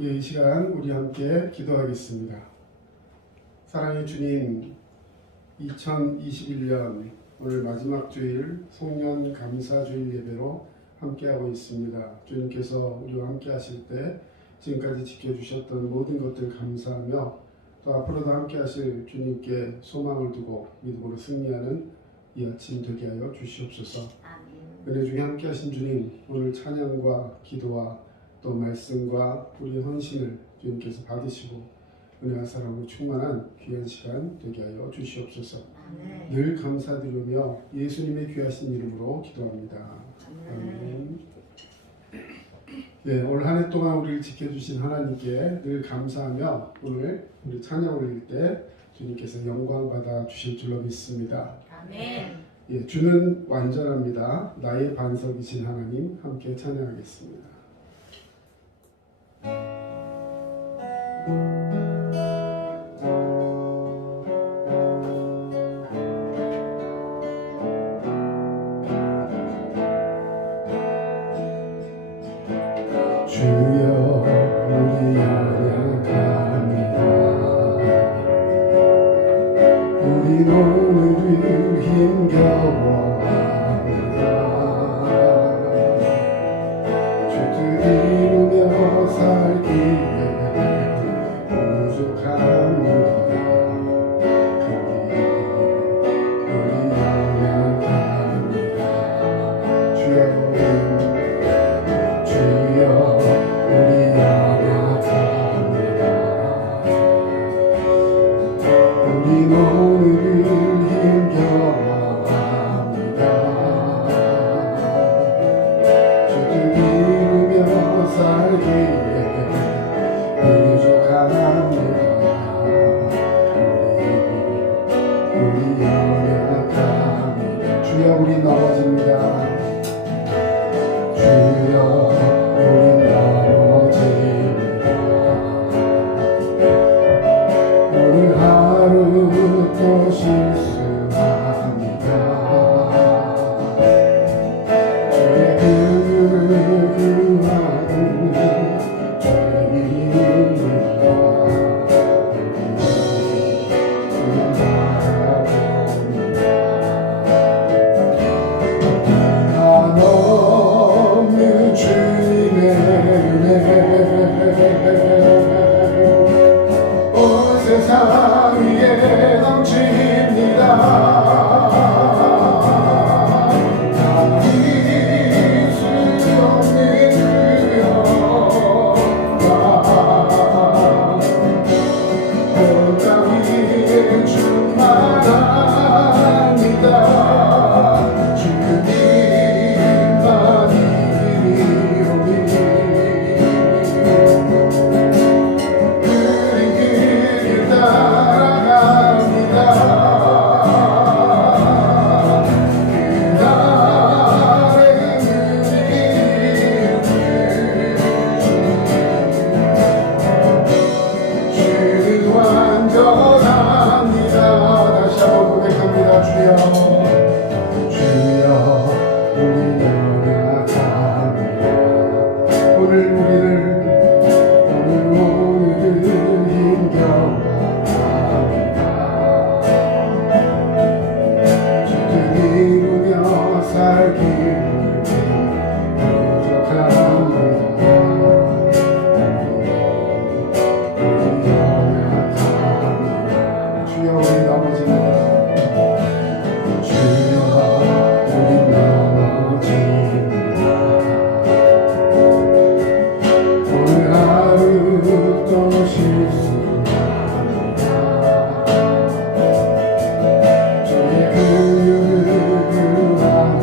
이 시간 우리 함께 기도하겠습니다. 사랑의 주님, 2021년 오늘 마지막 주일 송년 감사주일 예배로 함께하고 있습니다. 주님께서 우리와 함께 하실 때 지금까지 지켜주셨던 모든 것들 감사하며 또 앞으로도 함께 하실 주님께 소망을 두고 믿음으로 승리하는 이 아침 되게 하여 주시옵소서. 은혜 중에 함께 하신 주님, 오늘 찬양과 기도와 또 말씀과 우리의 헌신을 주님께서 받으시고 은혜와 사랑으로 충만한 귀한 시간 되게 하여 주시옵소서. 늘 감사드리며 예수님의 귀하신 이름으로 기도합니다. 아멘. 네, 올 한 해 동안 우리를 지켜주신 하나님께 늘 감사하며 오늘 우리 찬양 올릴 때 주님께서 영광 받아 주실 줄로 믿습니다. 아멘. 예, 주는 완전합니다. 나의 반석이신 하나님 함께 찬양하겠습니다. 주여 우리 찬양합니다. 우리 오늘을 힘겨워합니다. 주 뜻 이루며 살기에 부족합니다. 우리 찬양합니다. 주여 오늘을 힘겨워합니다. 주 뜻 이루며 살기에 부족합니다. 우리 연약합니다. 주여 우리 넘어집니다. 주여 우리 넘어집니다. 오늘 하루 또 실수합니다. 주의 긍휼을 구하는 죄인입니다. 주님 바라봅니다. 한없는 주님의 은혜 온 세상 위에 넘칩니다. 잊을 수 없는 그 영광 온 땅 위에 충만합니다. 주님만이 이리오니 주의 긍휼을 구하는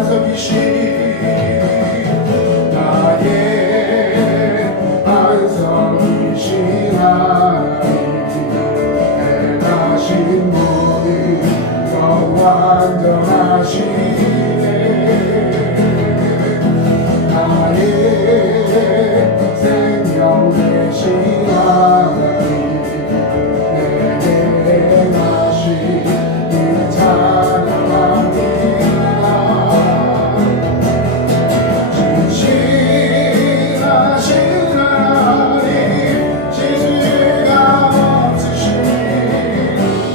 반석이신 나의 반석이신 하나님 행하신 모든 것 완전하시네 나의 생명 되신 하나님 내게 행하신 이 찬양합니다 진실하신 하나님 지수가 없으신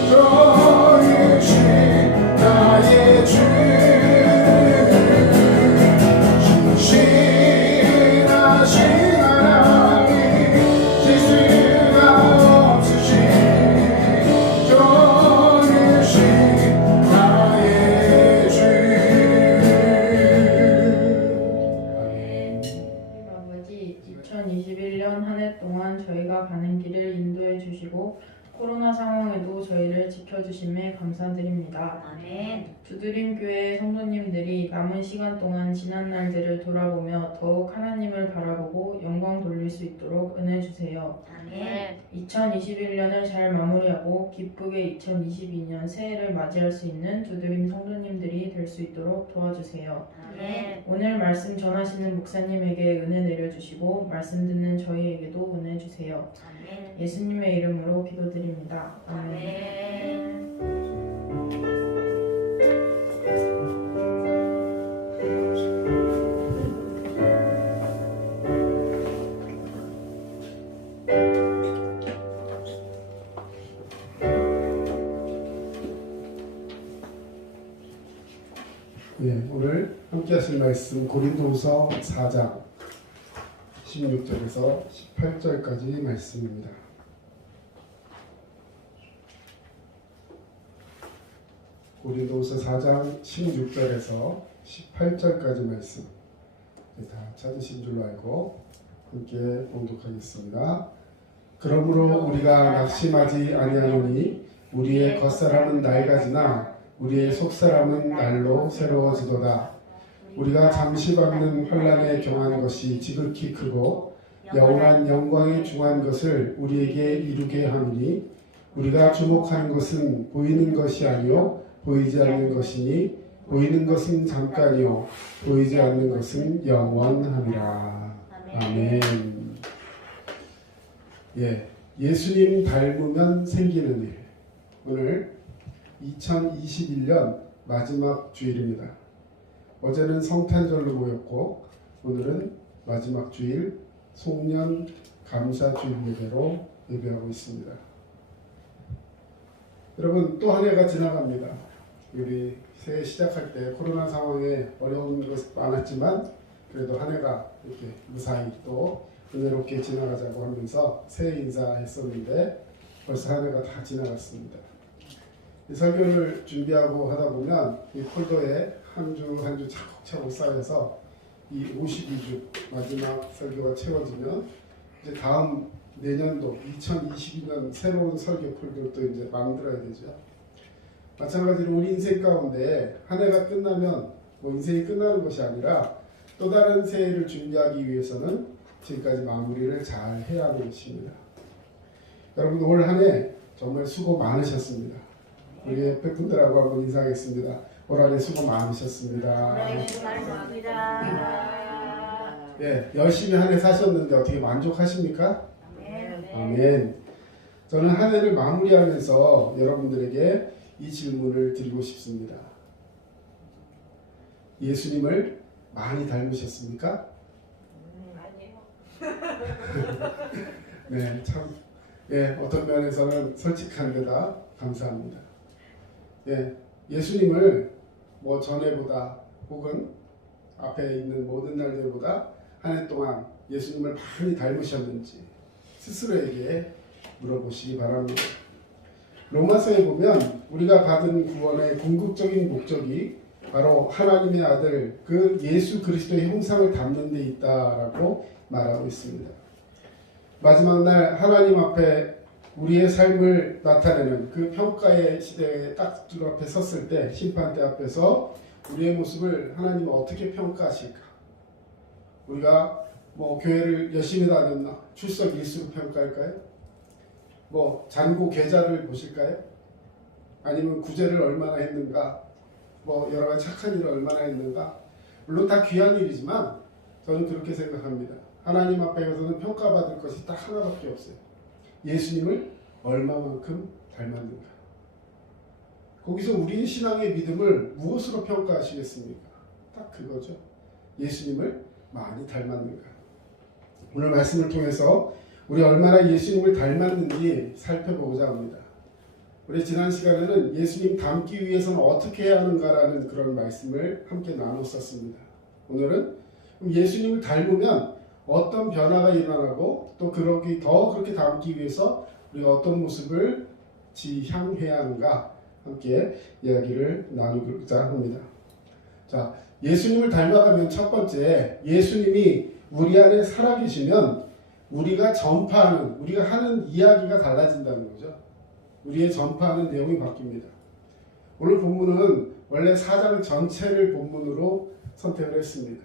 조이신 나의 주 진실하신 하나님 지수가 없으신 조이신 나의 주 아버지, 2021년 한 해 동안 저희가 가는 길을 인도해 주시고 코로나 상황에도 저희를 지켜주심에 감사드립니다. 아멘. 두드림 교회 성도님들이 남은 시간 동안 지난 날들을 돌아보며 더욱 하나님을 바라보고 영광 돌릴 수 있도록 은혜 주세요. 아멘. 2021년을 잘 마무리하고 기쁘게 2022년 새해를 맞이할 수 있는 두드림 성도님들이 될 수 있도록 도와주세요. 아멘. 오늘 말씀 전하시는 목사님에게 은혜 내려주시고 말씀 듣는 저희에게도 은혜 주세요. 아멘. 예수님의 이름으로 기도드립니다. 아멘. 아멘. 네, 오늘 함께 하실 말씀 고린도후서 4장 16절에서 18절까지 말씀입니다. 고린도후서 4장 16절에서 18절까지 말씀 다 찾으신 줄로 알고 함께 봉독하겠습니다. 그러므로 우리가 낙심하지 아니하노니 우리의 겉사람은 낡아지나 우리의 속사람은 날로 새로워지도다. 우리가 잠시 받는 환난에 경한 것이 지극히 크고 영원한 영광에 중한 것을 우리에게 이루게 함이니 우리가 주목하는 것은 보이는 것이 아니요 보이지 않는 것이니 보이는 것은 잠깐이요 보이지 않는 것은 영원함이라. 아멘. 예수님 닮으면 생기는 일. 오늘 2021년 마지막 주일입니다. 어제는 성탄절로 모였고 오늘은 마지막 주일 송년 감사주일 예배로 예배하고 있습니다. 여러분 또 한 해가 지나갑니다. 우리 새해 시작할 때 코로나 상황에 어려운 것 많았지만 그래도 한 해가 이렇게 무사히 또 은혜롭게 지나가자고 하면서 새해 인사했었는데 벌써 한 해가 다 지나갔습니다. 이 설교를 준비하고 하다 보면 이 폴더에 한 주 한 주 차곡차곡 쌓여서 이 52주 마지막 설교가 채워지면 이제 다음 내년도 2022년 새로운 설교 폴더도 이제 만들어야 되죠. 마찬가지로 우리 인생 가운데 한 해가 끝나면 뭐 인생이 끝나는 것이 아니라 또 다른 새해를 준비하기 위해서는 지금까지 마무리를 잘 해야 하는 것입니다. 여러분 올 한 해 정말 수고 많으셨습니다. 우리 옆에 분들하고 한번 인사하겠습니다. 올 한 해 수고 많으셨습니다. 네, 수고하셨습니다. 네, 열심히 한 해 사셨는데 어떻게 만족하십니까? 아멘. 아멘. 저는 한 해를 마무리하면서 여러분들에게 이 질문을 드리고 싶습니다. 예수님을 많이 닮으셨습니까? 아니요. 네, 참, 어떤 면에서는 솔직한 데다 감사합니다. 예수님을 뭐 전에보다 혹은 앞에 있는 모든 날들보다 한 해 동안 예수님을 많이 닮으셨는지 스스로에게 물어보시기 바랍니다. 로마서에 보면 우리가 받은 구원의 궁극적인 목적이 바로 하나님의 아들 그 예수 그리스도의 형상을 담는 데 있다라고 말하고 있습니다. 마지막 날 하나님 앞에 우리의 삶을 나타내는 그 평가의 시대에 딱 눈앞에 섰을 때 심판대 앞에서 우리의 모습을 하나님은 어떻게 평가하실까? 우리가 뭐 교회를 열심히 다녔나? 출석 일수로 평가할까요? 뭐 잔고 계좌를 보실까요? 아니면 구제를 얼마나 했는가? 뭐 여러 가지 착한 일을 얼마나 했는가? 물론 다 귀한 일이지만 저는 그렇게 생각합니다. 하나님 앞에서는 평가받을 것이 딱 하나밖에 없어요. 예수님을 얼마만큼 닮았는가? 거기서 우리의 신앙의 믿음을 무엇으로 평가하시겠습니까? 딱 그거죠. 예수님을 많이 닮았는가? 오늘 말씀을 통해서 우리 얼마나 예수님을 닮았는지 살펴보고자 합니다. 우리 지난 시간에는 예수님 닮기 위해서는 어떻게 해야 하는가라는 그런 말씀을 함께 나눴었습니다. 오늘은 예수님을 닮으면 어떤 변화가 일어나고 또 그렇게 닮기 위해서 우리가 어떤 모습을 지향해야 하는가 함께 이야기를 나누고자 합니다. 자, 예수님을 닮아가면 첫 번째, 예수님이 우리 안에 살아계시면 우리가 전파하는, 우리가 하는 이야기가 달라진다는 거죠. 우리의 전파하는 내용이 바뀝니다. 오늘 본문은 원래 4장 전체를 본문으로 선택을 했습니다.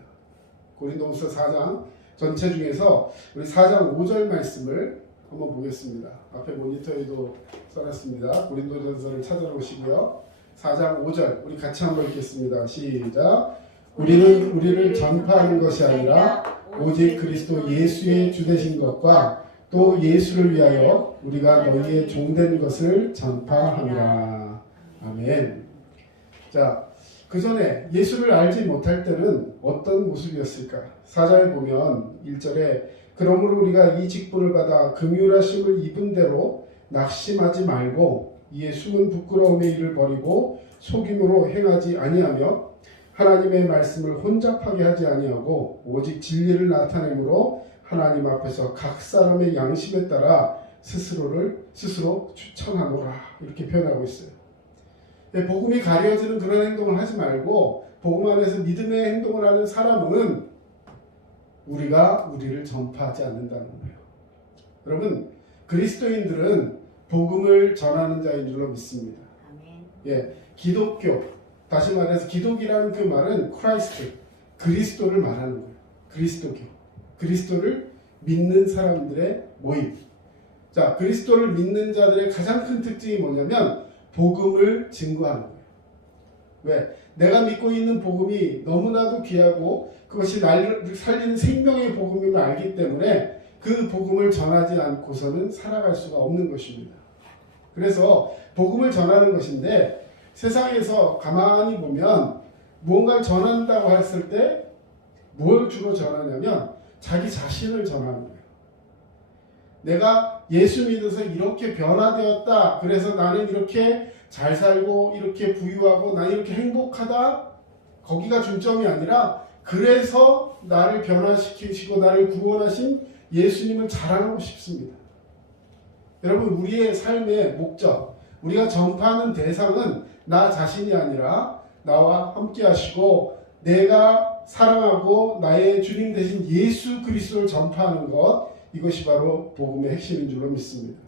고린도후서 4장 전체 중에서 우리 4장 5절 말씀을 한번 보겠습니다. 앞에 모니터에도 써놨습니다. 고린도전서를 찾아보시고요. 4장 5절 우리 같이 한번 읽겠습니다. 시작. 우리는 우리를 전파하는 것이 아니라 오직 그리스도 예수의 주되신 것과 또 예수를 위하여 우리가 너희의 종된 것을 전파하노라. 아멘. 자, 그 전에 예수를 알지 못할 때는 어떤 모습이었을까? 4장에 보면 1절에 그러므로 우리가 이 직분을 받아 긍휼하심을 입은 대로 낙심하지 말고 이에 숨은 부끄러움의 일을 버리고 속임으로 행하지 아니하며 하나님의 말씀을 혼잡하게 하지 아니하고 오직 진리를 나타내므로 하나님 앞에서 각 사람의 양심에 따라 스스로 추천하노라 이렇게 표현하고 있어요. 복음이 가려지는 그런 행동을 하지 말고 복음 안에서 믿음의 행동을 하는 사람은 우리가 우리를 전파하지 않는다는 거예요. 여러분, 그리스도인들은 복음을 전하는 자인 줄로 믿습니다. 예, 기독교, 다시 말해서 기독이라는 그 말은 크라이스트, 그리스도를 말하는 거예요. 그리스도교, 그리스도를 믿는 사람들의 모임. 자, 그리스도를 믿는 자들의 가장 큰 특징이 뭐냐면 복음을 증거하는 거예요. 왜? 내가 믿고 있는 복음이 너무나도 귀하고 그것이 나를 살리는 생명의 복음임을 알기 때문에 그 복음을 전하지 않고서는 살아갈 수가 없는 것입니다. 그래서 복음을 전하는 것인데 세상에서 가만히 보면 무언가를 전한다고 했을 때 뭘 주로 전하냐면 자기 자신을 전하는 거예요. 내가 예수 믿어서 이렇게 변화되었다. 그래서 나는 이렇게 잘 살고 이렇게 부유하고 나는 이렇게 행복하다. 거기가 중점이 아니라 그래서 나를 변화시키시고 나를 구원하신 예수님을 자랑하고 싶습니다. 여러분, 우리의 삶의 목적, 우리가 전파하는 대상은 나 자신이 아니라 나와 함께 하시고 내가 사랑하고 나의 주님 되신 예수 그리스도를 전파하는 것, 이것이 바로 복음의 핵심인 줄로 믿습니다.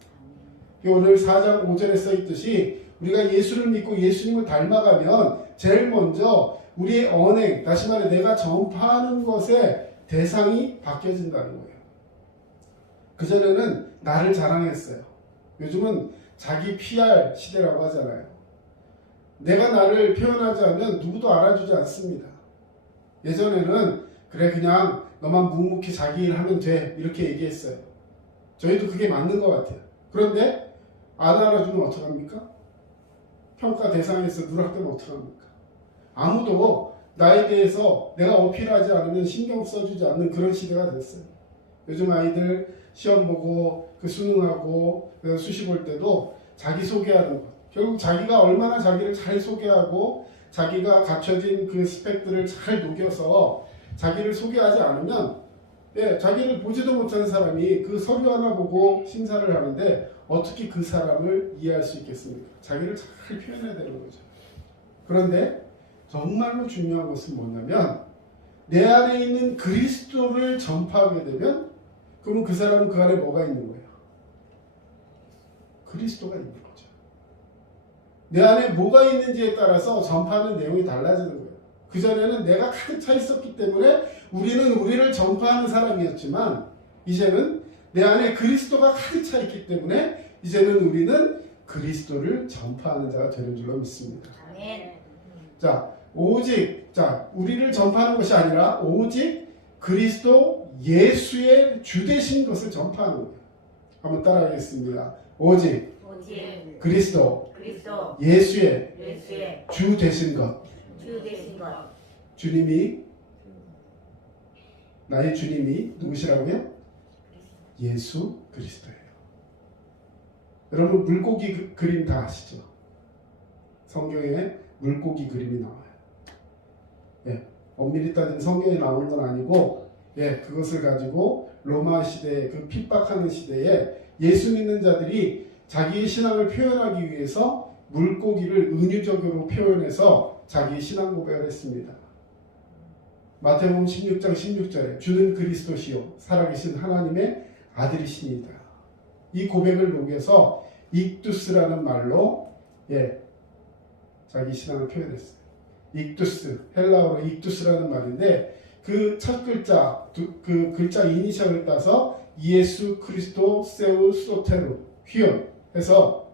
오늘 4장 5절에 써있듯이 우리가 예수를 믿고 예수님을 닮아가면 제일 먼저 우리의 언행, 다시 말해 내가 전파하는 것의 대상이 바뀌어진다는 거예요. 그전에는 나를 자랑했어요. 요즘은 자기 PR 시대라고 하잖아요. 내가 나를 표현하지 않으면 누구도 알아주지 않습니다. 예전에는 그래 그냥 너만 묵묵히 자기 일 하면 돼 이렇게 얘기했어요. 저희도 그게 맞는 것 같아요. 그런데 안 알아주면 어떡합니까? 평가 대상에서 누락되면 어떡합니까? 아무도 나에 대해서 내가 어필하지 않으면 신경 써주지 않는 그런 시대가 됐어요. 요즘 아이들 시험 보고 그 수능하고 수시 볼 때도 자기 소개하는 것, 결국 자기가 얼마나 자기를 잘 소개하고 자기가 갖춰진 그 스펙들을 잘 녹여서 자기를 소개하지 않으면 자기를 보지도 못하는 사람이 그 서류 하나 보고 심사를 하는데 어떻게 그 사람을 이해할 수 있겠습니까? 자기를 잘 표현해야 되는 거죠. 그런데 정말로 중요한 것은 뭐냐면 내 안에 있는 그리스도를 전파하게 되면 그러면 그 사람은 그 안에 뭐가 있는 거예요? 그리스도가 있는 거죠. 내 안에 뭐가 있는지에 따라서 전파하는 내용이 달라지는 거예요. 그전에는 내가 가득 차 있었기 때문에 우리는 우리를 전파하는 사람이었지만 이제는 내 안에 그리스도가 가득 차 있기 때문에 이제는 우리는 그리스도를 전파하는 자가 되는 줄로 믿습니다. 아멘. 자, 오직 우리를 전파하는 것이 아니라 오직 그리스도 예수의 주 되신 것을 전파하는 거예요. 한번 따라하겠습니다. 오직 오직 그리스도 그리스도 예수의 예수의 주 되신 것. 주 되신 것. 나의 주님이 누구시라고요? 예수 그리스도예요. 여러분 물고기 그림 다 아시죠? 성경에 물고기 그림이 나와요. 예, 엄밀히 따지면 성경에 나오는 건 아니고, 그것을 가지고 로마 시대에 그 핍박하는 시대에 예수 믿는 자들이 자기의 신앙을 표현하기 위해서 물고기를 은유적으로 표현해서 자기의 신앙 고백을 했습니다. 마태복음 16장 16절에 주는 그리스도시요 살아계신 하나님의 아들이십니다. 이 고백을 녹여서 익두스라는 말로 자기 신앙을 표현했어요. 익두스, 헬라어로 익두스라는 말인데 그 첫 글자, 그 글자 이니셜을 따서 예수 그리스도 세우 소테루 휘연 해서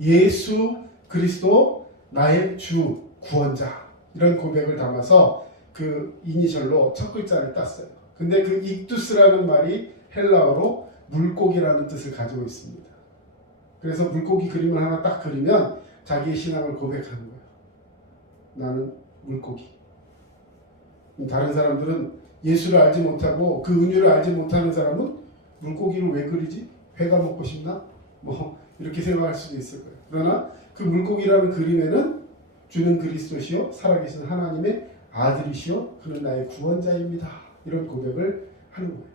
예수 그리스도 나의 주 구원자 이런 고백을 담아서 그 이니셜로 첫 글자를 땄어요. 근데 그 익두스라는 말이 헬라어로 물고기라는 뜻을 가지고 있습니다. 그래서 물고기 그림을 하나 딱 그리면 자기의 신앙을 고백하는 거예요. 나는 물고기. 다른 사람들은 예수를 알지 못하고 그 은유를 알지 못하는 사람은 물고기를 왜 그리지? 회가 먹고 싶나? 뭐 이렇게 생각할 수도 있을 거예요. 그러나 그 물고기라는 그림에는 주는 그리스도시요 살아계신 하나님의 아들이시요 그는 나의 구원자입니다. 이런 고백을 하는 거예요.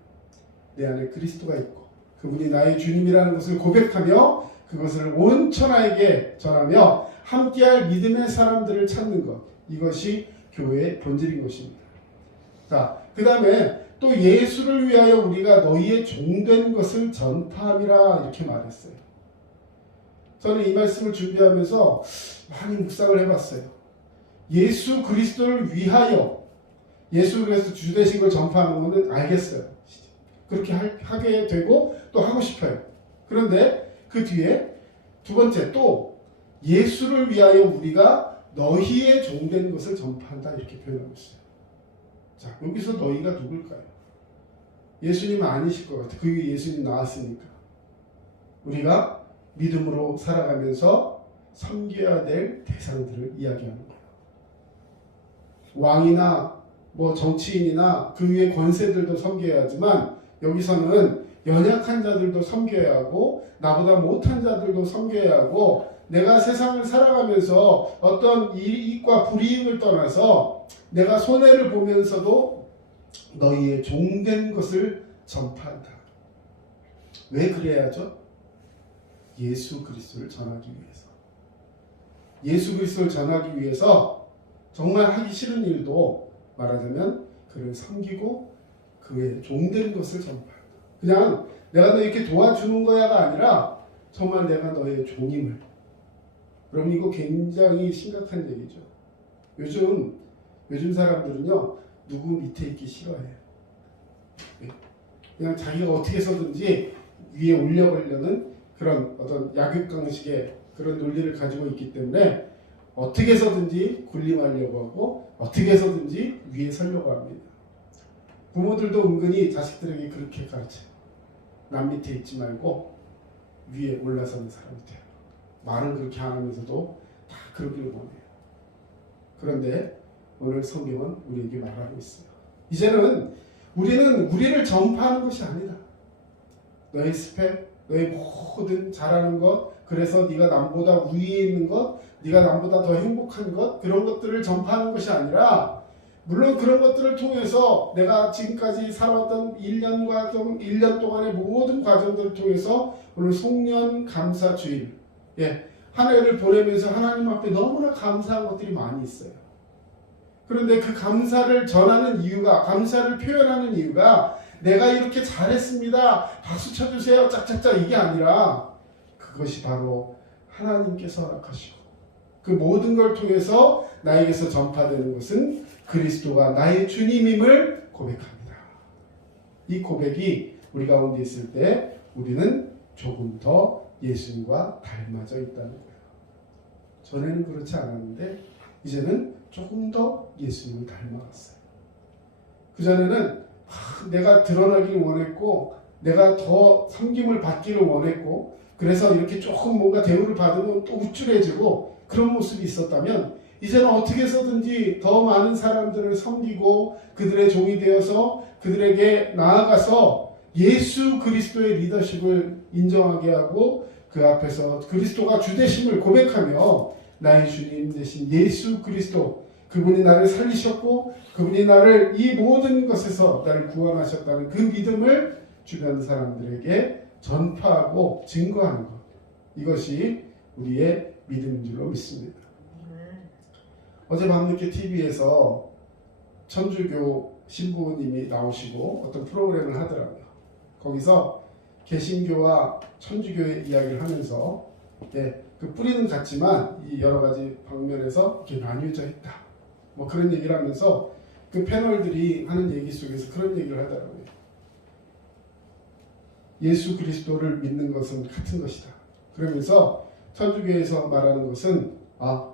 내 안에 그리스도가 있고 그분이 나의 주님이라는 것을 고백하며 그것을 온 천하에게 전하며 함께할 믿음의 사람들을 찾는 것, 이것이 교회의 본질인 것입니다. 자, 그 다음에 또 예수를 위하여 우리가 너희의 종된 것을 전파함이라 이렇게 말했어요. 저는 이 말씀을 준비하면서 많이 묵상을 해봤어요. 예수 그리스도를 위하여 예수 그리스도 주 되신 걸 전파하는 것은 알겠어요. 그렇게 하게 되고 또 하고 싶어요. 그런데 그 뒤에 두 번째 또 예수를 위하여 우리가 너희의 종된 것을 전파한다 이렇게 표현하고 있어요. 자, 여기서 너희가 누굴까요? 예수님은 아니실 것 같아요. 그게 예수님 나왔으니까. 우리가 믿음으로 살아가면서 섬겨야 될 대상들을 이야기하는 거예요. 왕이나 뭐 정치인이나 그 위에 권세들도 섬겨야 하지만 여기서는 연약한 자들도 섬겨야 하고 나보다 못한 자들도 섬겨야 하고 내가 세상을 살아가면서 어떤 이익과 불이익을 떠나서 내가 손해를 보면서도 너희의 종된 것을 전파한다. 왜 그래야죠? 예수 그리스도를 전하기 위해서. 예수 그리스도를 전하기 위해서 정말 하기 싫은 일도 말하자면 그를 섬기고 그의 종된 것을 전파한다. 그냥 내가 너 이렇게 도와주는 거야가 아니라 정말 내가 너의 종임을. 여러분 이거 굉장히 심각한 얘기죠. 요즘 사람들은요 누구 밑에 있기 싫어해요. 그냥 자기가 어떻게 해서든지 위에 올려가려는 그런 어떤 약육강식의 그런 논리를 가지고 있기 때문에 어떻게 해서든지 군림하려고 하고 어떻게 해서든지 위에 서려고 합니다. 부모들도 은근히 자식들에게 그렇게 가르쳐요. 남 밑에 있지 말고 위에 올라서는 사람이 돼요. 말은 그렇게 안 하면서도 다 그러기를 원해요. 그런데 오늘 성경은 우리에게 말하고 있어요. 이제는 우리는 우리를 전파하는 것이 아니다. 너의 스펙, 너의 모든 잘하는 것, 그래서 네가 남보다 위에 있는 것, 네가 남보다 더 행복한 것, 그런 것들을 전파하는 것이 아니라 물론 그런 것들을 통해서 내가 지금까지 살아왔던 1년 동안의 모든 과정들을 통해서 오늘 송년 감사 주일 한 해를 보내면서 하나님 앞에 너무나 감사한 것들이 많이 있어요. 그런데 그 감사를 전하는 이유가, 감사를 표현하는 이유가 내가 이렇게 잘했습니다, 박수 쳐주세요, 짝짝짝 이게 아니라 그것이 바로 하나님께서 허락하시고 그 그 모든 걸 통해서 나에게서 전파되는 것은 그리스도가 나의 주님임을 고백합니다. 이 고백이 우리 가운데 있을 때 우리는 조금 더 예수님과 닮아져 있다는 거예요. 전에는 그렇지 않았는데 이제는 조금 더 예수님을 닮아갔어요. 그전에는 내가 드러나길 원했고 내가 더 섬김을 받기를 원했고 그래서 이렇게 조금 뭔가 대우를 받으면 또 우쭐해지고 그런 모습이 있었다면 이제는 어떻게 해서든지 더 많은 사람들을 섬기고 그들의 종이 되어서 그들에게 나아가서 예수 그리스도의 리더십을 인정하게 하고 그 앞에서 그리스도가 주되심을 고백하며 나의 주님 되신 예수 그리스도 그분이 나를 살리셨고 그분이 나를 이 모든 것에서 나를 구원하셨다는 그 믿음을 주변 사람들에게 전파하고 증거하는 것, 이것이 우리의 믿음인 줄로 믿습니다. 어제 밤늦게 TV에서 천주교 신부님이 나오시고 어떤 프로그램을 하더라고요. 거기서 개신교와 천주교의 이야기를 하면서 그 뿌리는 같지만 이 여러 가지 방면에서 이렇게 나뉘어져 있다. 뭐 그런 얘기를 하면서 그 패널들이 하는 얘기 속에서 그런 얘기를 하더라고요. 예수 그리스도를 믿는 것은 같은 것이다. 그러면서 천주교에서 말하는 것은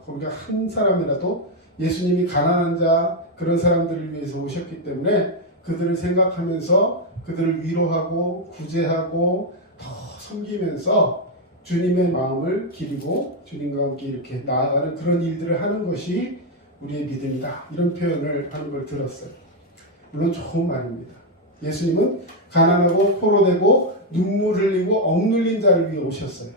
우리가 한 사람이라도 예수님이 가난한 자 그런 사람들을 위해서 오셨기 때문에 그들을 생각하면서 그들을 위로하고 구제하고 더 섬기면서 주님의 마음을 기리고 주님과 함께 이렇게 나아가는 그런 일들을 하는 것이 우리의 믿음이다. 이런 표현을 하는 걸 들었어요. 물론 좋은 말입니다. 예수님은 가난하고 포로되고 눈물 흘리고 억눌린 자를 위해 오셨어요.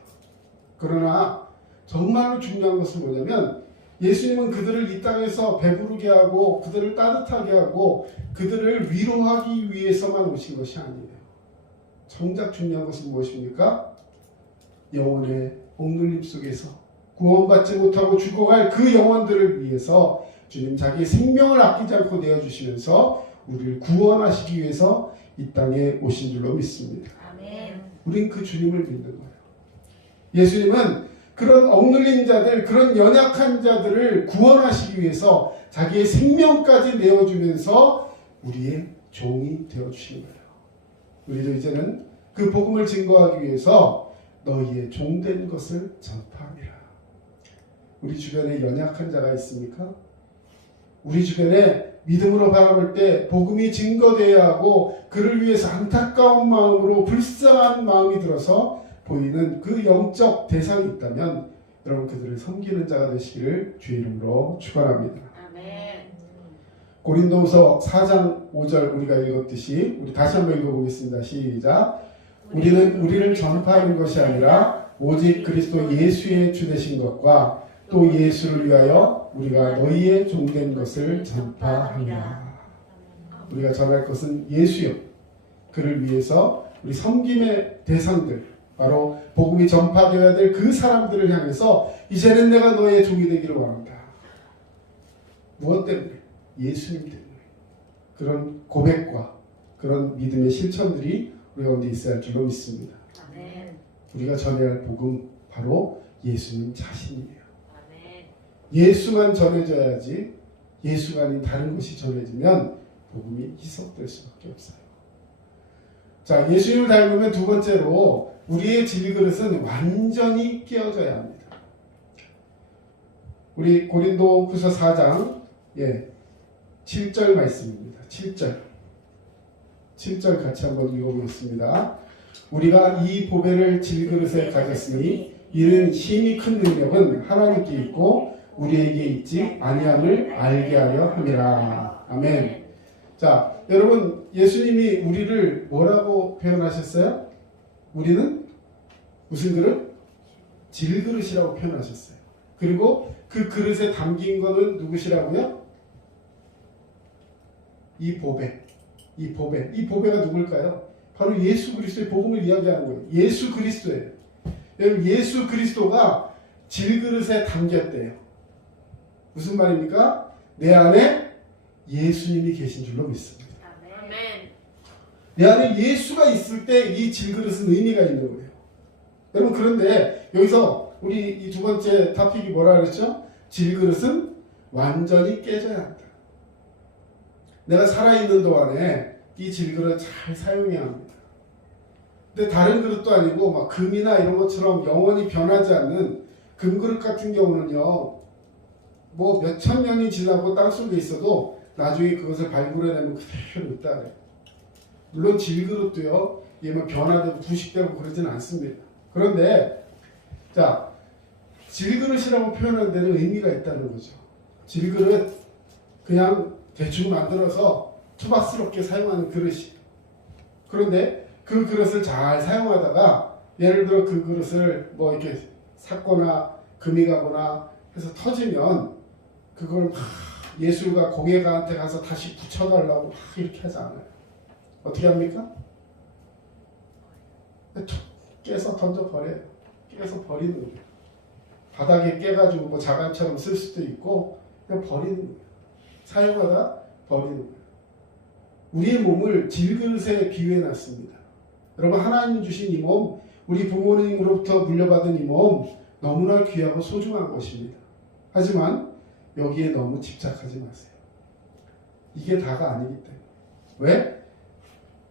그러나 정말로 중요한 것은 뭐냐면 예수님은 그들을 이 땅에서 배부르게 하고 그들을 따뜻하게 하고 그들을 위로하기 위해서만 오신 것이 아니에요. 정작 중요한 것은 무엇입니까? 영혼의 억눌림 속에서 구원받지 못하고 죽어갈 그 영혼들을 위해서 주님 자기의 생명을 아끼지 않고 내어주시면서 우리를 구원하시기 위해서 이 땅에 오신 줄로 믿습니다. 아멘. 우린 그 주님을 믿는 거예요. 예수님은 그런 억눌린 자들, 그런 연약한 자들을 구원하시기 위해서 자기의 생명까지 내어주면서 우리의 종이 되어주시는 거예요. 우리도 이제는 그 복음을 증거하기 위해서 너희의 종된 것을 전파하리라. 우리 주변에 연약한 자가 있습니까? 우리 주변에 믿음으로 바라볼 때 복음이 증거되어야 하고 그를 위해서 안타까운 마음으로 불쌍한 마음이 들어서 보이는 그 영적 대상이 있다면 여러분 그들을 섬기는 자가 되시기를 주의 이름으로 축원합니다. 아멘. 고린도후서 4장 5절 우리가 읽었듯이 우리 다시 한번 읽어보겠습니다. 시작. 우리는 우리를 전파하는 것이 아니라 오직 그리스도 예수의 주 되신 것과 또 예수를 위하여 우리가 너희의 종된 것을 전파합니다. 우리가 전할 것은 예수요. 그를 위해서 우리 섬김의 대상들 바로 복음이 전파되어야 될 그 사람들을 향해서 이제는 내가 너의 종이 되기를 원한다. 무엇 때문에? 예수님 때문에. 그런 고백과 그런 믿음의 실천들이 우리 가운데 있어야 할 줄로 믿습니다. 아멘. 우리가 전해야 할 복음 바로 예수님 자신이에요. 아멘. 예수만 전해져야지 예수가 아닌 다른 것이 전해지면 복음이 희석될 수밖에 없어요. 자, 예수님을 닮으면 두 번째로 우리의 질그릇은 완전히 깨어져야 합니다. 우리 고린도후서 4장 7절 말씀입니다. 7절 같이 한번 읽어보겠습니다. 우리가 이 보배를 질그릇에 가졌으니 이는 힘이 큰 능력은 하나님께 있고 우리에게 있지 아니함을 알게 하려 함이라. 아멘. 자, 여러분 예수님이 우리를 뭐라고 표현하셨어요? 우리는 무슨 그릇? 질그릇이라고 표현하셨어요. 그리고 그 그릇에 담긴 거는 누구시라고요? 이 보배가 누굴까요? 바로 예수 그리스도의 복음을 이야기하는 거예요. 예수 그리스도예요. 여러분 예수 그리스도가 질그릇에 담겼대요. 무슨 말입니까? 내 안에 예수님이 계신 줄로 믿습니다. 아멘. 내 안에 예수가 있을 때 이 질그릇은 의미가 있는 거예요. 여러분 그런데 여기서 우리 이 두 번째 토픽이 뭐라 그랬죠? 질그릇은 완전히 깨져야 한다. 내가 살아있는 동안에 이 질그릇 잘 사용해야 합니다. 근데 다른 그릇도 아니고 막 금이나 이런 것처럼 영원히 변하지 않는 금그릇 같은 경우는요, 뭐 몇천 년이 지나고 땅속에 있어도 나중에 그것을 발굴해내면 그대로 있다 그래요. 물론 질그릇도요, 얘만 변화되고 부식되고 그러지는 않습니다. 그런데 자, 질그릇이라고 표현하는 데는 의미가 있다는 거죠. 질그릇 그냥 대충 만들어서 투박스럽게 사용하는 그릇이. 그런데 그 그릇을 잘 사용하다가 예를 들어 그 그릇을 뭐 이렇게 샀거나 금이 가거나 해서 터지면 그걸 막 예술가 공예가한테 가서 다시 붙여달라고 막 이렇게 하지 않아요. 어떻게 합니까? 툭 깨서 던져버려요. 깨서 버리는 거예요. 바닥에 깨가지고 뭐 자갈처럼 쓸 수도 있고 그냥 버리는 거예요. 사용하다 버리는 거예요. 우리의 몸을 질그릇에 비유해놨습니다. 여러분, 하나님 주신 이 몸, 우리 부모님으로부터 물려받은 이 몸 너무나 귀하고 소중한 것입니다. 하지만 여기에 너무 집착하지 마세요. 이게 다가 아니기 때문에. 왜?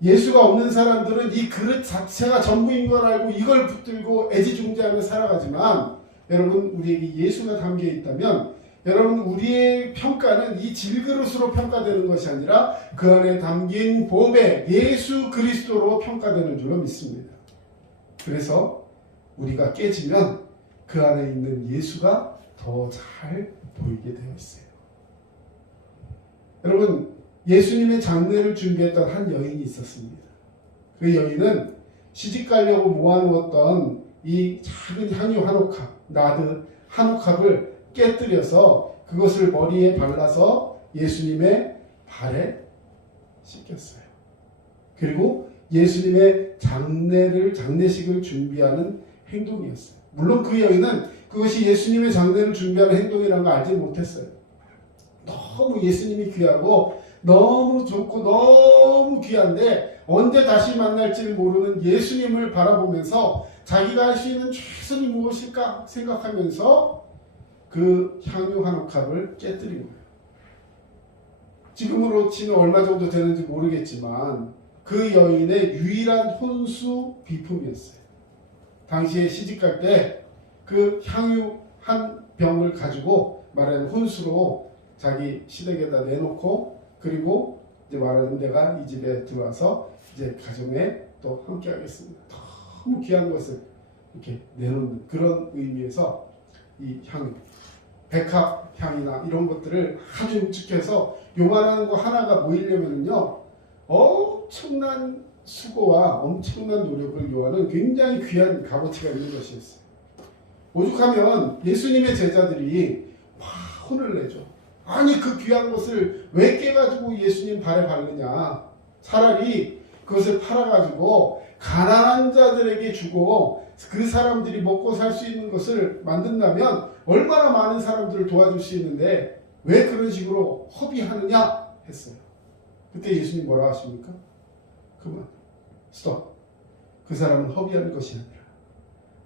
예수가 없는 사람들은 이 그릇 자체가 전부인 걸 알고 이걸 붙들고 애지중지하며 살아가지만, 여러분, 우리에게 예수가 담겨 있다면 여러분, 우리의 평가는 이 질그릇으로 평가되는 것이 아니라 그 안에 담긴 복의 예수 그리스도로 평가되는 줄로 믿습니다. 그래서 우리가 깨지면 그 안에 있는 예수가 더 잘 보이게 되어 있어요. 여러분, 예수님의 장례를 준비했던 한 여인이 있었습니다. 그 여인은 시집 가려고 모아놓았던 이 작은 향유 한 옥합, 나드 한 옥합을 깨뜨려서 그것을 머리에 발라서 예수님의 발에 씻겼어요. 그리고 예수님의 장례식을 준비하는 행동이었어요. 물론 그 여인은 그것이 예수님의 장례를 준비하는 행동이라는 걸 알지 못했어요. 너무 예수님이 귀하고 너무 좋고 너무 귀한데 언제 다시 만날지를 모르는 예수님을 바라보면서 자기가 할 수 있는 최선이 무엇일까 생각하면서 그 향유 한 옥합을 깨뜨린 거예요. 지금으로 치면 얼마 정도 되는지 모르겠지만 그 여인의 유일한 혼수 비품이었어요. 당시에 시집갈 때 그 향유 한 병을 가지고 말하는 혼수로 자기 시댁에다 내놓고, 그리고 이제 말하는 내가 이 집에 들어와서 이제 가정에 또 함께 하겠습니다. 너무 귀한 것을 이렇게 내놓는 그런 의미에서 이 향유, 백합 향이나 이런 것들을 아주 육축해서 요만한 거 하나가 모이려면요 엄청난 수고와 엄청난 노력을 요하는 굉장히 귀한 값어치가 있는 것이었어요. 오죽하면 예수님의 제자들이 막 혼을 내죠. 아니, 그 귀한 것을 왜 깨가지고 예수님 발에 바르느냐. 차라리 그것을 팔아가지고 가난한 자들에게 주고 그 사람들이 먹고 살 수 있는 것을 만든다면 얼마나 많은 사람들을 도와줄 수 있는데 왜 그런 식으로 허비하느냐 했어요. 그때 예수님 뭐라 하십니까? 그만, 스톱. 그 사람은 허비하는 것이 아니라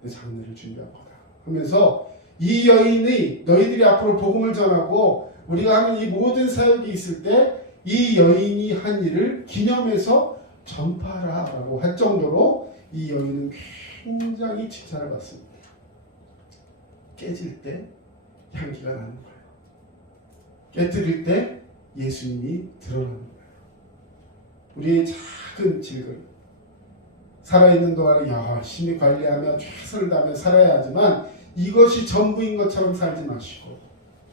내 장례를 준비한 거다 하면서 이 여인이 너희들이 앞으로 복음을 전하고 우리가 하는 이 모든 사역이 있을 때 이 여인이 한 일을 기념해서 전파하라라고 할 정도로 이 여인은 굉장히 칭찬을 받습니다. 깨질 때 향기가 나는 거예요. 깨뜨릴 때 예수님이 드러나는 거예요. 우리의 작은 질그릇, 살아있는 동안에 열심히 관리하며 최선을 다하며 살아야 하지만 이것이 전부인 것처럼 살지 마시고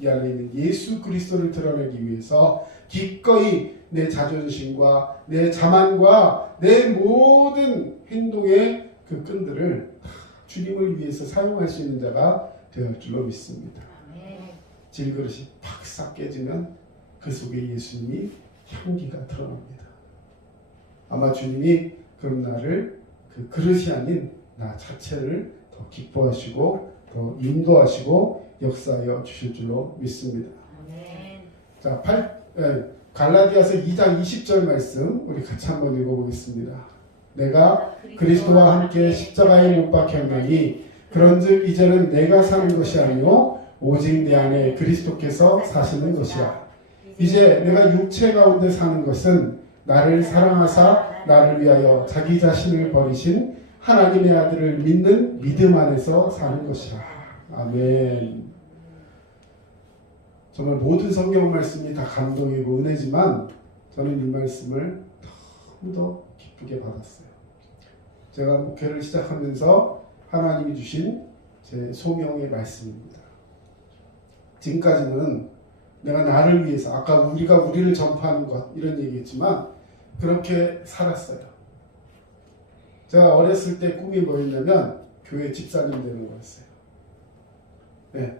이 안에 있는 예수 그리스도를 드러내기 위해서 기꺼이 내 자존심과 내 자만과 내 모든 행동의 그 끈들을 주님을 위해서 사용할 수 있는 자가 되을 줄로 믿습니다. 질그릇이 팍싹 깨지면 그 속에 예수님이 향기가 드러납니다. 아마 주님이 그런 나를 그 그릇이 아닌 나 자체를 더 기뻐하시고 더 인도하시고 역사하여 주실 줄로 믿습니다. 자, 갈라디아서 2장 20절 말씀 우리 같이 한번 읽어보겠습니다. 내가 그리스도와 함께 십자가에 못 박혔나니 그런즉 이제는 내가 사는 것이 아니요 오직 내 안에 그리스도께서 사시는 것이야. 이제 내가 육체 가운데 사는 것은 나를 사랑하사 나를 위하여 자기 자신을 버리신 하나님의 아들을 믿는 믿음 안에서 사는 것이야. 아멘. 정말 모든 성경 말씀이 다 감동이고 은혜지만 저는 이 말씀을 너무 더 기쁘게 받았어요. 제가 목회를 시작하면서 하나님이 주신 제 소명의 말씀입니다. 지금까지는 내가 나를 위해서, 아까 우리가 우리를 전파하는 것 이런 얘기했지만 그렇게 살았어요. 제가 어렸을 때 꿈이 뭐였냐면 교회 집사님 되는 거였어요. 네,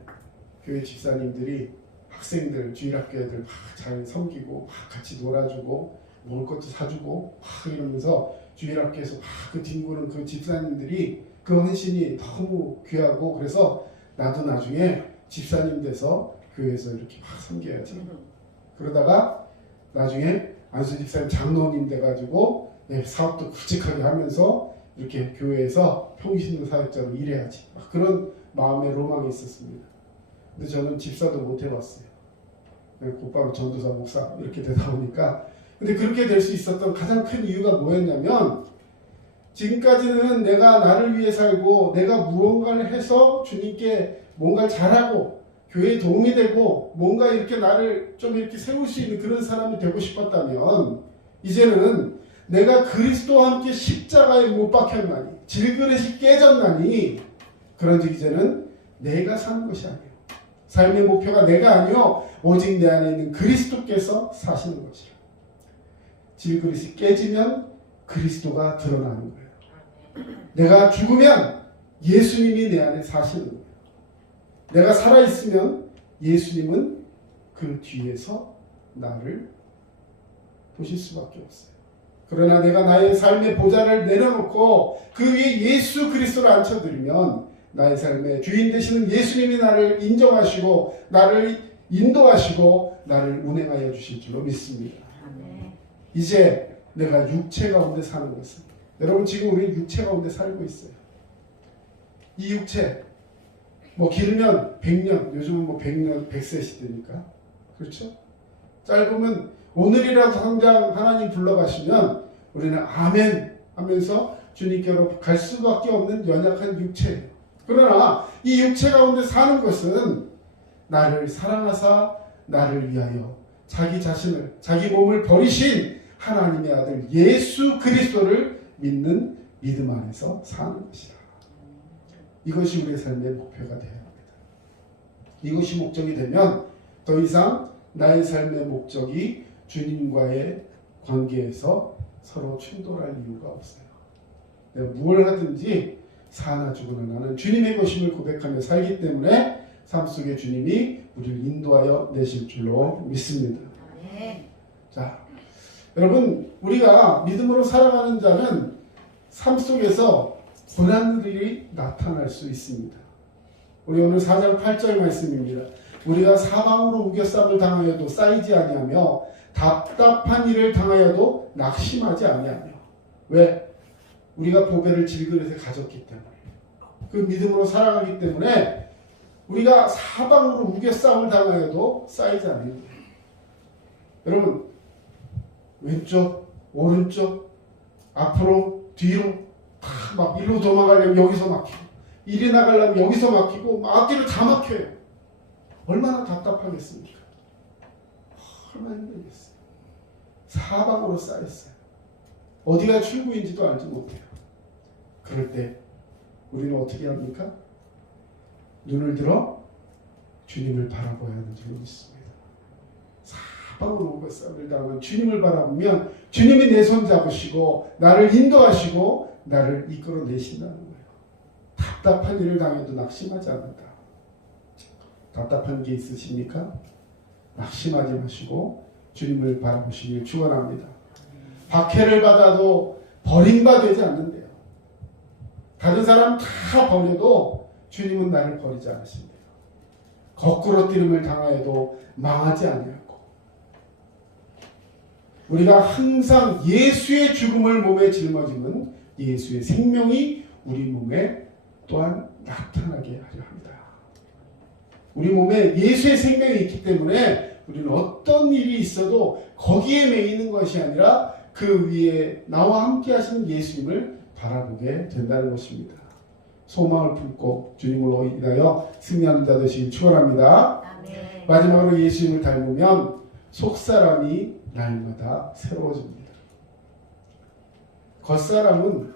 교회 집사님들이 학생들, 주일학교 애들 막 잘 섬기고 막 같이 놀아주고 먹을 것도 사주고 막 이러면서 주일학교에서 막 그 뒹구는 그 집사님들이 그 헌신이 너무 귀하고 그래서 나도 나중에 집사님 돼서 교회에서 이렇게 막 섬겨야지. 그러다가 나중에 안수 집사님 장로님 돼가지고 사업도 굵직하게 하면서 이렇게 교회에서 평신도 사역자로 일해야지. 막 그런 마음의 로망이 있었습니다. 근데 저는 집사도 못 해봤어요. 곧바로 전도사 목사 이렇게 되다 보니까. 근데 그렇게 될 수 있었던 가장 큰 이유가 뭐였냐면 지금까지는 내가 나를 위해 살고 내가 무언가를 해서 주님께 뭔가를 잘하고 교회에 도움이 되고 뭔가 이렇게 나를 좀 이렇게 세울 수 있는 그런 사람이 되고 싶었다면 이제는 내가 그리스도와 함께 십자가에 못 박혔나니 질그릇이 깨졌나니 그런즉 이제는 내가 사는 것이 아니에요. 삶의 목표가 내가 아니요 오직 내 안에 있는 그리스도께서 사시는 것이라. 질그릇이 깨지면 그리스도가 드러나는 거예요. 내가 죽으면 예수님이 내 안에 사시는 거예요. 내가 살아있으면 예수님은 그 뒤에서 나를 보실 수밖에 없어요. 그러나 내가 나의 삶의 보좌를 내려놓고 그 위에 예수 그리스도를 앉혀드리면 나의 삶의 주인 되시는 예수님이 나를 인정하시고 나를 인도하시고 나를 운행하여 주실 줄로 믿습니다. 이제 내가 육체 가운데 사는 것은 여러분 지금 우리 육체 가운데 살고 있어요. 이 육체 뭐 길면 100년, 요즘은 뭐 100년, 100세 시대니까. 그렇죠? 짧으면 오늘이라도 당장 하나님 불러가시면 우리는 아멘 하면서 주님께로 갈 수밖에 없는 연약한 육체예요. 그러나 이 육체 가운데 사는 것은 나를 사랑하사 나를 위하여 자기 자신을, 자기 몸을 버리신 하나님의 아들 예수 그리스도를 믿는 믿음 안에서 사는 것이다. 이것이 우리의 삶의 목표가 되어야 합니다. 이것이 목적이 되면 더 이상 나의 삶의 목적이 주님과의 관계에서 서로 충돌할 이유가 없어요. 내가 뭘 하든지 사나 죽으나 나는 주님의 것임을 고백하며 살기 때문에 삶 속에 주님이 우리를 인도하여 내실 줄로 믿습니다. 자, 여러분 우리가 믿음으로 살아가는 자는 삶 속에서 고난들이 나타날 수 있습니다. 우리 오늘 4장 8절 말씀입니다. 우리가 사방으로 우겨쌈을 당하여도 쌓이지 아니하며 답답한 일을 당하여도 낙심하지 아니하며. 왜? 우리가 보배를 질그릇에 가졌기 때문에. 그 믿음으로 살아가기 때문에 우리가 사방으로 우겨쌈을 당하여도 쌓이지 않는 거예요. 여러분 왼쪽, 오른쪽, 앞으로, 뒤로 다 막 일로 도망가려면 여기서 막히고 이리 나가려면 여기서 막히고 앞뒤로 다 막혀요. 얼마나 답답하겠습니까? 얼마나 힘들겠어요. 사방으로 쌓였어요. 어디가 출구인지도 알지 못해요. 그럴 때 우리는 어떻게 합니까? 눈을 들어 주님을 바라봐야 하는 줄 믿습니다. 사방으로 우겨쌈을 당하면 주님을 바라보면 주님이 내 손 잡으시고 나를 인도하시고 나를 이끌어내신다는 거예요. 답답한 일을 당해도 낙심하지 않는다. 답답한 게 있으십니까? 낙심하지 마시고 주님을 바라보시길 축원합니다. 박해를 받아도 버림받지 않는데요. 다른 사람 다 버려도 주님은 나를 버리지 않으신대요. 거꾸로 뛰름을 당하여도 망하지 아니하고 우리가 항상 예수의 죽음을 몸에 짊어지면 예수의 생명이 우리 몸에 또한 나타나게 하려 합니다. 우리 몸에 예수의 생명이 있기 때문에 우리는 어떤 일이 있어도 거기에 매이는 것이 아니라 그 위에 나와 함께 하시는 예수님을 바라보게 된다는 것입니다. 소망을 품고 주님으로 인하여 승리하는 자 되시길 축원합니다. 아멘. 마지막으로 예수님을 닮으면 속사람이 날마다 새로워집니다. 겉사람은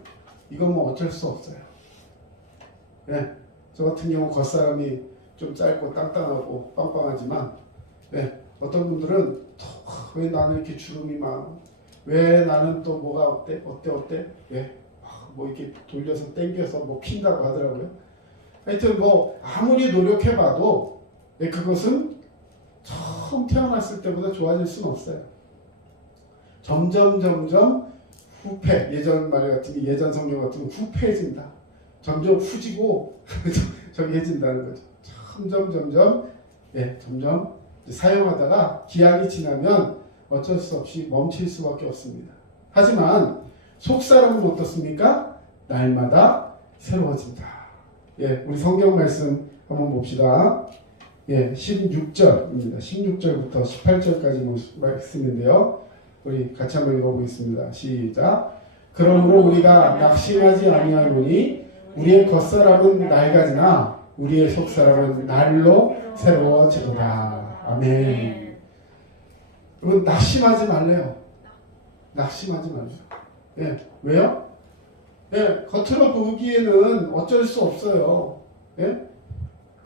이건 뭐 어쩔 수 없어요. 네, 저 같은 경우 겉사람이 좀 짧고 땅땅하고 빵빵하지만 어떤 분들은 왜 나는 이렇게 주름이 많아? 왜 나는 또 뭐가 어때? 뭐 이렇게 돌려서 당겨서 뭐 핀다고 하더라고요. 하여튼 뭐 아무리 노력해봐도 그것은 처음 태어났을 때보다 좋아질 수는 없어요. 점점 후패, 예전 말 같은 게 예전 성경 같은 건 후패해진다. 점점 후지고 저기 해진다는 거죠. 점점 사용하다가 기한이 지나면 어쩔 수 없이 멈출 수밖에 없습니다. 하지만 속사람은 어떻습니까? 날마다 새로워진다. 우리 성경 말씀 한번 봅시다. 16절입니다. 16절부터 18절까지 말씀인데요. 우리 같이 한번 읽어보겠습니다. 시작. 그러므로 우리가 낙심하지 아니하노니 우리의 겉사람은 낡아지나 우리의 속사람은 날로 새로워지도다. 아멘. 여러분 낙심하지 말래요. 낙심하지 말래요. 왜요? 겉으로 보기에는 어쩔 수 없어요.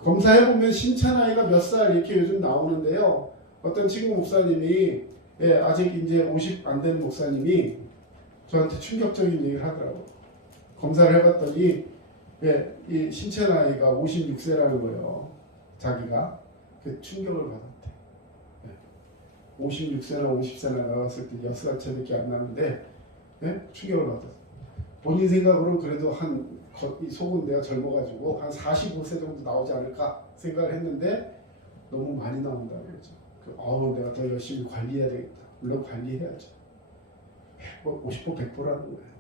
검사해보면 신체 나이가 몇 살 이렇게 요즘 나오는데요. 어떤 친구 목사님이 아직 이제 50 안 된 목사님이 저한테 충격적인 얘기를 하더라고요. 검사를 해봤더니 이 신체 나이가 56세라는 거예요. 자기가. 그 충격을 받았대. 56세나 50세나 나왔을 때 6살 차이밖에 안 나는데 충격을 받았어요. 본인 생각으로는 그래도 이 속은 내가 젊어가지고 한 45세 정도 나오지 않을까 생각을 했는데 너무 많이 나온다고 그러죠. 내가 더 열심히 관리해야 되겠다. 물론 관리해야죠. 50% 100%라는 거예요.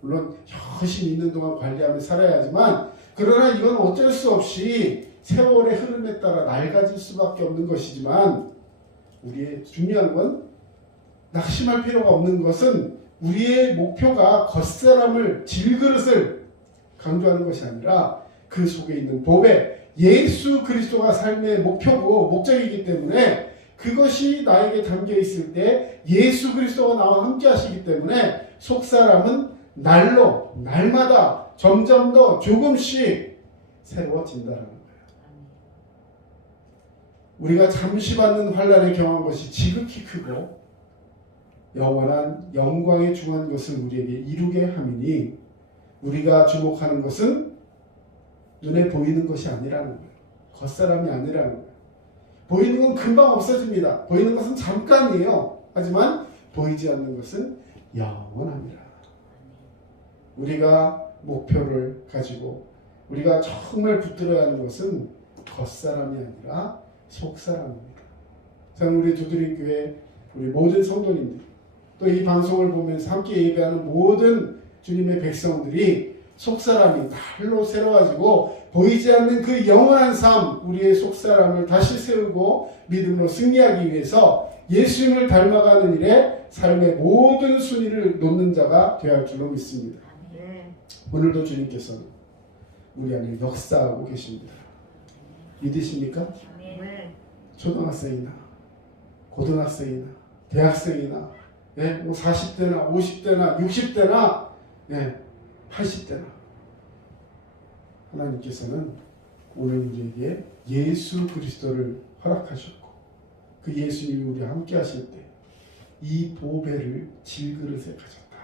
물론 열심히 있는 동안 관리하며 살아야지만 그러나 이건 어쩔 수 없이 세월의 흐름에 따라 낡아질 수밖에 없는 것이지만 우리의 중요한 건 낙심할 필요가 없는 것은 우리의 목표가 겉사람을 질그릇을 강조하는 것이 아니라 그 속에 있는 복의 예수 그리스도가 삶의 목표고 목적이기 때문에 그것이 나에게 담겨 있을 때 예수 그리스도가 나와 함께 하시기 때문에 속사람은 날마다 점점 더 조금씩 새로워진다는 거예요. 우리가 잠시 받는 환난을 경험한 것이 지극히 크고 영원한 영광에 중한 것을 우리에게 이루게 함이니 우리가 주목하는 것은 눈에 보이는 것이 아니라는 거예요. 겉사람이 아니라는 거예요. 보이는 건 금방 없어집니다. 보이는 것은 잠깐이에요. 하지만 보이지 않는 것은 영원합니다. 우리가 목표를 가지고 우리가 정말 붙들어야 하는 것은 겉사람이 아니라 속사람입니다. 저는 우리 두드림 교회 우리 모든 성도님들 또 이 방송을 보면서 함께 예배하는 모든 주님의 백성들이 속사람이 날로 새로워지고 보이지 않는 그 영원한 삶 우리의 속사람을 다시 세우고 믿음으로 승리하기 위해서 예수님을 닮아가는 일에 삶의 모든 순위를 놓는 자가 되어야 할 줄로 믿습니다. 오늘도 주님께서는 우리 안에 역사하고 계십니다. 믿으십니까? 초등학생이나 고등학생이나 대학생이나 뭐 40대나 50대나 60대나 80대나 하나님께서는 오늘 우리에게 예수 그리스도를 허락하셨고 그 예수님이 우리와 함께 하실 때 이 보배를 질그릇에 가졌다.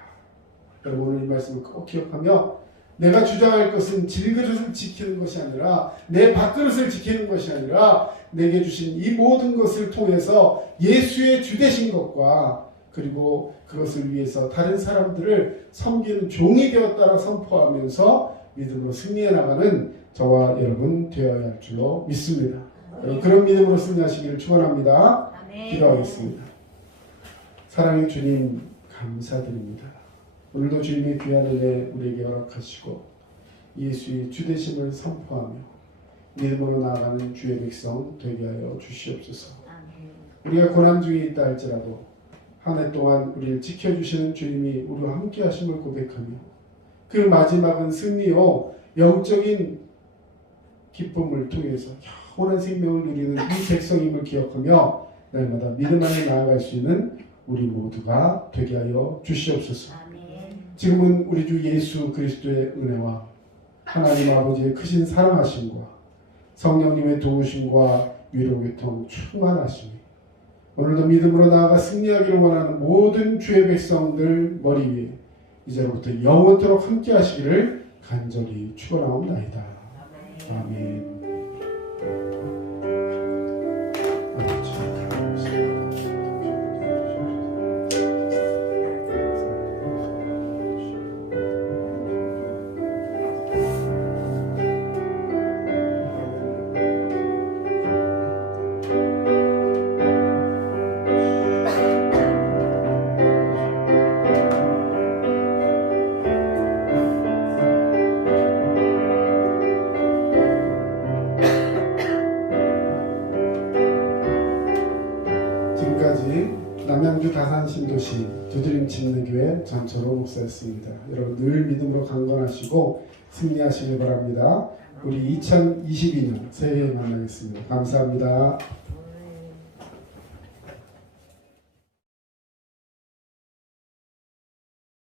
여러분 오늘 이 말씀을 꼭 기억하며 내가 주장할 것은 질그릇을 지키는 것이 아니라 내 밥그릇을 지키는 것이 아니라 내게 주신 이 모든 것을 통해서 예수의 주되신 것과 그리고 그것을 위해서 다른 사람들을 섬기는 종이 되었다라 선포하면서 믿음으로 승리해 나가는 저와 여러분 되어야 할 줄로 믿습니다. 그런 믿음으로 승리하시기를 축원합니다. 기도하겠습니다. 사랑의 주님 감사드립니다. 오늘도 주님의 귀한 은혜 우리에게 허락하시고 예수의 주되심을 선포하며 믿음으로 나아가는 주의 백성 되게 하여 주시옵소서. 우리가 고난 중에 있다 할지라도 한 해 동안 우리를 지켜주시는 주님이 우리와 함께 하심을 고백하며 그 마지막은 승리요 영적인 기쁨을 통해서 영원한 생명을 누리는 이 백성임을 기억하며 날마다 믿음 안에 나아갈 수 있는 우리 모두가 되게 하여 주시옵소서. 지금은 우리 주 예수 그리스도의 은혜와 하나님 아버지의 크신 사랑하심과 성령님의 도우심과 위로 교통 충만하심이 오늘도 믿음으로 나아가 승리하기를 원하는 모든 주의 백성들 머리 위에 이제로부터 영원토록 함께 하시기를 간절히 축원하옵나이다. 아멘. 지금까지 남양주 다산신도시 두드림 침례교회 전철호 목사였습니다. 여러분 늘 믿음으로 강건하시고 승리하시길 바랍니다. 우리 2022년 새해에 만나겠습니다. 감사합니다.